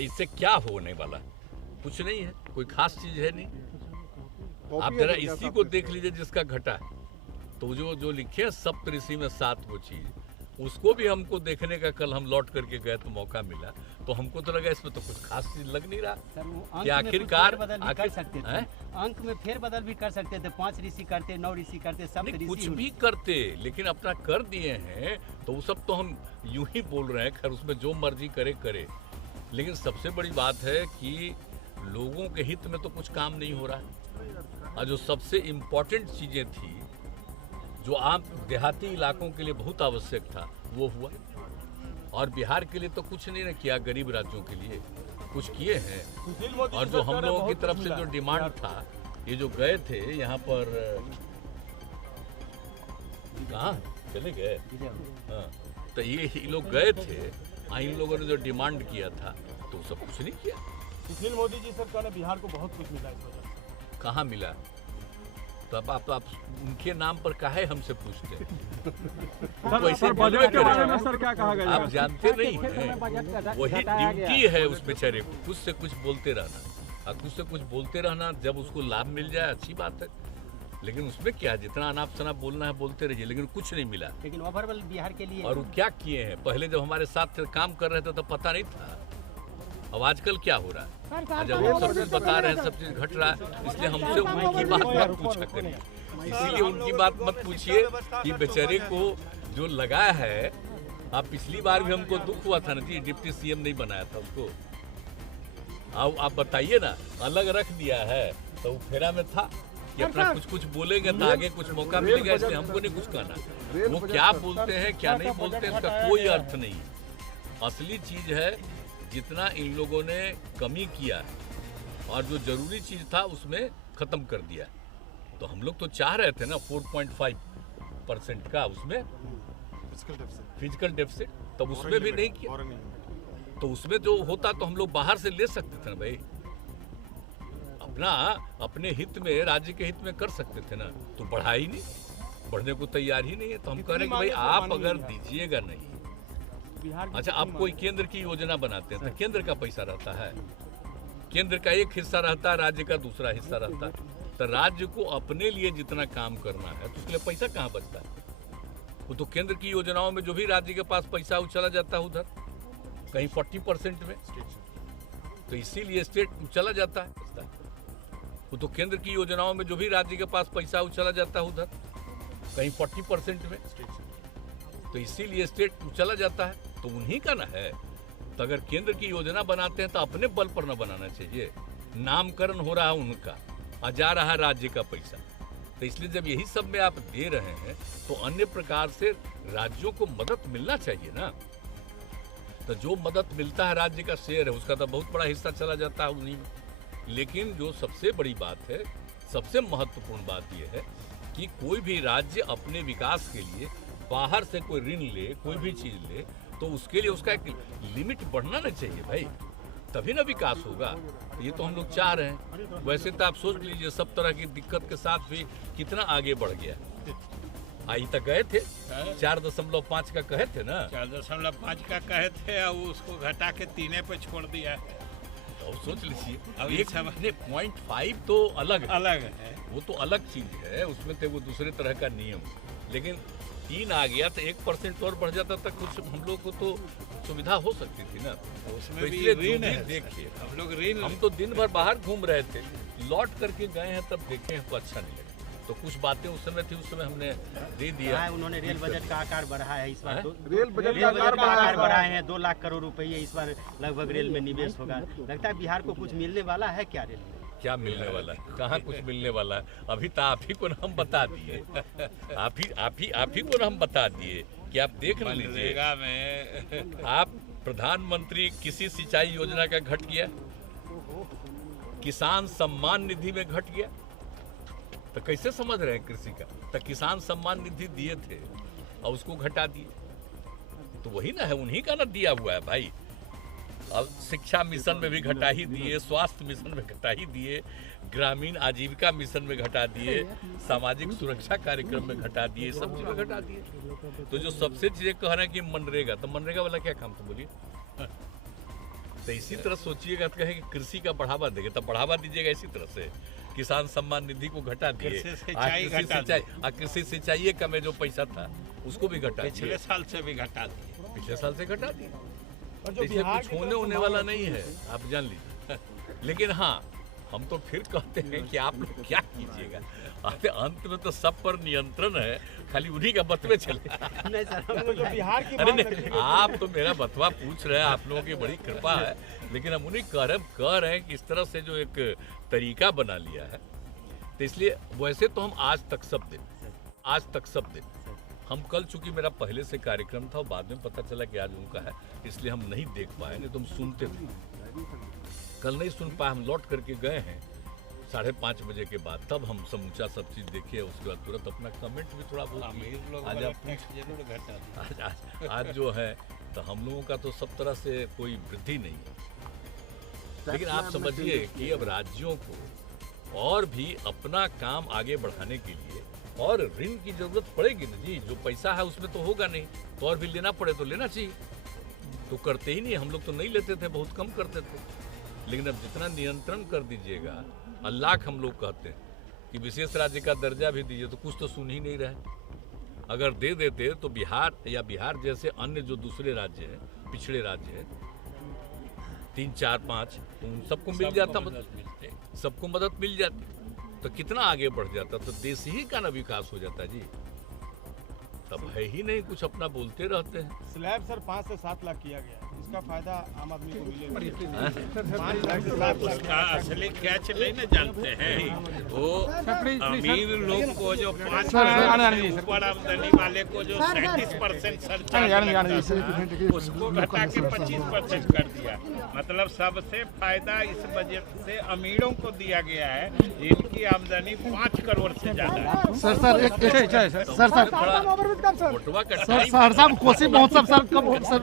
तो इससे क्या होने वाला? कुछ नहीं है, कोई खास चीज है नहीं। आप जरा इसी को देख लीजिए जिसका घटा है, तो जो लिखे हैं सप्तऋषि में 7 वो चीज, उसको भी हमको देखने का कल हम लौट करके गए तो मौका मिला, तो हमको तो लगा इसमें तो कुछ खास चीज लग नहीं रहा कि आखिरकार अंक में फेरबदल भी कर सकते थे। 5 ऋषि करते, 9 ऋषि करते, सब कुछ भी करते, लेकिन अपना कर दिए हैं तो वो सब तो हम यूं ही बोल रहे हैं। खैर उसमें जो मर्जी करे, लेकिन सबसे बड़ी बात है कि लोगों के हित में तो कुछ काम नहीं हो रहा। और जो सबसे इम्पोर्टेंट चीजें थी, जो आम देहाती इलाकों के लिए बहुत आवश्यक था, वो हुआ। और बिहार के लिए तो कुछ नहीं ना किया, गरीब राज्यों के लिए कुछ किए हैं। और जो हम लोगों की तरफ से जो डिमांड था, ये जो गए थे यहाँ पर, कहाँ चले गए, हाँ, तो ये लोग गए थे, इन लोगों ने जो डिमांड किया था तो सब कुछ नहीं किया। सुशील मोदी जी सरकार ने बिहार को बहुत कुछ मिला इस वजह से। कहाँ मिला? तो अब आप उनके नाम पर काहे हमसे पूछते हैं? सर क्या कहा गया? आप जानते नहीं हैं, वही ड्यूटी है उस बेचारे को, कुछ से कुछ बोलते रहना। और कुछ से कुछ बोलते रहना, जब उसको लाभ मिल जाए अच्छी बात है, लेकिन उसमें क्या, जितना अनाप शनाप बोलना है बोलते रहिए, लेकिन कुछ नहीं मिला। लेकिन ओवरऑल बिहार के लिए, और वो क्या किए हैं? पहले जब हमारे साथ काम कर रहे थे तो पता नहीं था। अब आजकल क्या हो रहा है, जब वो सब चीज बता रहे हैं, सब चीज घट रहा है, इसलिए हमसे उनकी बात मत पूछा करिए। इसीलिए उनकी बात मत पूछिए कि बेचारे को जो लगा है। आप पिछली बार भी हमको दुख हुआ था ना जी, डिप्टी सीएम नहीं बनाया था उसको। आप बताइए ना, अलग रख दिया है तो फेरा में था कि अपना कुछ बोलेंगे तो आगे कुछ मौका मिलेगा, इसलिए हमको नहीं कुछ कहना। वो क्या बोलते हैं क्या नहीं बोलते हैं उसका कोई अर्थ नहीं। असली चीज है जितना इन लोगों ने कमी किया है और जो जरूरी चीज था उसमें खत्म कर दिया। तो हम लोग तो चाह रहे थे ना 4.5% का उसमें फिजिकल डेफिसिट, तब उसमें भी नहीं किया। तो उसमें जो होता तो हम लोग बाहर से ले सकते थे ना भाई, अपने हित में, राज्य के हित में कर सकते थे ना। तो बढ़ा ही नहीं, बढ़ने को तैयार ही नहीं है। तो हम कह रहे हैं कि भाई आप अगर दीजिएगा नहीं, अच्छा आप कोई केंद्र की योजना बनाते हैं तो केंद्र का पैसा रहता है, केंद्र का एक हिस्सा रहता है, राज्य का दूसरा हिस्सा रहता है। तो राज्य को अपने लिए जितना काम करना है तो उसके लिए पैसा कहाँ बचता है? वो तो केंद्र की योजनाओं में जो भी राज्य के पास पैसा वो चला जाता है उधर, कहीं 40% में, तो इसीलिए स्टेट चला जाता है। वो तो केंद्र की योजनाओं में जो भी राज्य के पास पैसा वो चला जाता है उधर, कहीं 40% में, तो इसीलिए स्टेट चला जाता है। तो उन्हीं का ना है। तो अगर केंद्र की योजना बनाते हैं तो अपने बल पर न बनाना चाहिए। नामकरण हो रहा है उनका और जा रहा है राज्य का पैसा। तो इसलिए जब यही सब में आप दे रहे हैं तो अन्य प्रकार से राज्यों को मदद मिलना चाहिए ना। तो जो मदद मिलता है, राज्य का शेयर है, उसका तो बहुत बड़ा हिस्सा चला जाता है उन्हीं में। लेकिन जो सबसे बड़ी बात है, सबसे महत्वपूर्ण बात यह है कि कोई भी राज्य अपने विकास के लिए बाहर से कोई ऋण ले, कोई भी चीज ले, तो उसके लिए उसका एक लिमिट बढ़ना नहीं चाहिए भाई, तभी ना विकास होगा। ये तो हम लोग चाह रहे हैं। वैसे तो आप सोच लीजिए, सब तरह की दिक्कत के साथ भी कितना आगे बढ़ गया। आई तक गए थे 4.5 का कहे थे ना, 4.5 का कहे थे, और उसको घटा के 3 पे छोड़ दिया। तो सोच लीजिए, अब एक 0.5 तो अलग है, वो तो अलग चीज है, उसमें थे वो दूसरे तरह का नियम। लेकिन 3 आ गया तो 1% और बढ़ जाता तक कुछ हम लोग को तो सुविधा हो सकती थी ना। उसमें तो भी ऋण है। देखिए हम तो दिन भर बाहर घूम रहे थे, लौट करके गए हैं तब देखे हैं तो अच्छा नहीं लगा। तो कुछ बातें उस समय थी, उस समय हमने दे दिया। उन्होंने रेल बजट का आकार बढ़ाया है इस बार, रेल बजट का आकार बढ़ाए हैं। 2 लाख करोड़ रुपये इस बार लगभग रेल में निवेश होगा। लगता है बिहार को कुछ मिलने वाला है क्या रेल में? क्या मिलने वाला है? कहाँ कुछ मिलने वाला है? अभी तो आप ही को ना हम बता दिए, आप ही को ना हम बता दिए कि आप देख लीजिए। आप प्रधानमंत्री कृषि सिंचाई योजना का घट गया, किसान सम्मान निधि में घट गया। तो कैसे समझ रहे हैं कृषि का? तो किसान सम्मान निधि दिए थे और उसको घटा दिए, तो वही ना है, उन्हीं का ना दिया हुआ है भाई। अब शिक्षा मिशन में भी घटा ही दिए, स्वास्थ्य मिशन में घटा ही दिए, ग्रामीण आजीविका मिशन में घटा दिए, सामाजिक सुरक्षा कार्यक्रम में घटा दिए, सब चीज में घटा दिए। तो जो सबसे चीजें कह रहे हैं कि मनरेगा, तो मनरेगा वाला क्या काम था बोलिए? तो इसी तरह सोचिएगा तो कहें कि कृषि का बढ़ावा देंगे, तब बढ़ावा दीजिएगा इसी तरह से। किसान सम्मान निधि को घटा दिए, कृषि सिंचाई का में जो पैसा था उसको भी घटा दिए, पिछले साल से भी घटा दिए, पिछले साल से घटा दिए। और जो इसमें बिहार कुछ होने वाला नहीं है, आप जान लीजिए। लेकिन हाँ, हम तो फिर कहते हैं कि आप लोग क्या कीजिएगा, अंत में तो सब पर नियंत्रण है, खाली उन्हीं का बतवे चले। नहीं सर, हम तो जो बिहार की अरे मांग नहीं, आप तो मेरा बतवा पूछ रहे हैं, आप लोगों की बड़ी कृपा है, लेकिन हम उन्हीं कह रहे हैं कि इस तरह से जो एक तरीका बना लिया है, तो इसलिए वैसे तो हम आज तक सब दिन हम कल, चूंकि मेरा पहले से कार्यक्रम था और बाद में पता चला कि आज उनका है, इसलिए हम नहीं देख पाए, नहीं तो हम सुनते थे। कल नहीं सुन पाए, हम लौट करके गए हैं 5:30 बजे के बाद, तब हम समूचा सब चीज़ देखे, उसके बाद तुरंत अपना कमेंट भी थोड़ा बहुत अमीर लोग आज वाला आप टैक्स जरूर घटा दिए। आज जो है तो हम लोगों का तो सब तरह से कोई वृद्धि नहीं है, लेकिन आप समझिए कि अब राज्यों को और भी अपना काम आगे बढ़ाने के लिए और ऋण की जरूरत पड़ेगी ना जी। जो पैसा है उसमें तो होगा नहीं, तो और भी लेना पड़े तो लेना चाहिए, तो करते ही नहीं। हम लोग तो नहीं लेते थे, बहुत कम करते थे, लेकिन अब जितना नियंत्रण कर दीजिएगा, अल्लाह हम लोग कहते हैं कि विशेष राज्य का दर्जा भी दीजिए, तो कुछ तो सुन ही नहीं रहे। अगर दे देते तो बिहार या बिहार जैसे अन्य जो दूसरे राज्य हैं, पिछड़े राज्य हैं, 3, 4, 5, उन सबको मिल जाता, सबको मदद मिल जाती, तो कितना आगे बढ़ जाता, तो देश ही का ना विकास हो जाता जी। तब है ही नहीं, कुछ अपना बोलते रहते हैं। स्लैब सर 5 से 7 लाख किया गया है, इसका फायदा आम आदमी को मिलेगा। 5 लाख से 7 लाख उसका असली कैच नहीं ना जानते हैं, वो अमीर लोग को जो 5 ऊपर आमदनी वाले को जो 37% सरचार्ज उसको घटा के 25% कर दिया। मतलब सबसे फायदा इस बजट से अमीरों को दिया गया है, जिनकी आमदनी 5 करोड़ से ज्यादा है। बटुआ कटाई सहरसा कोसी महोत्सव सर कब सर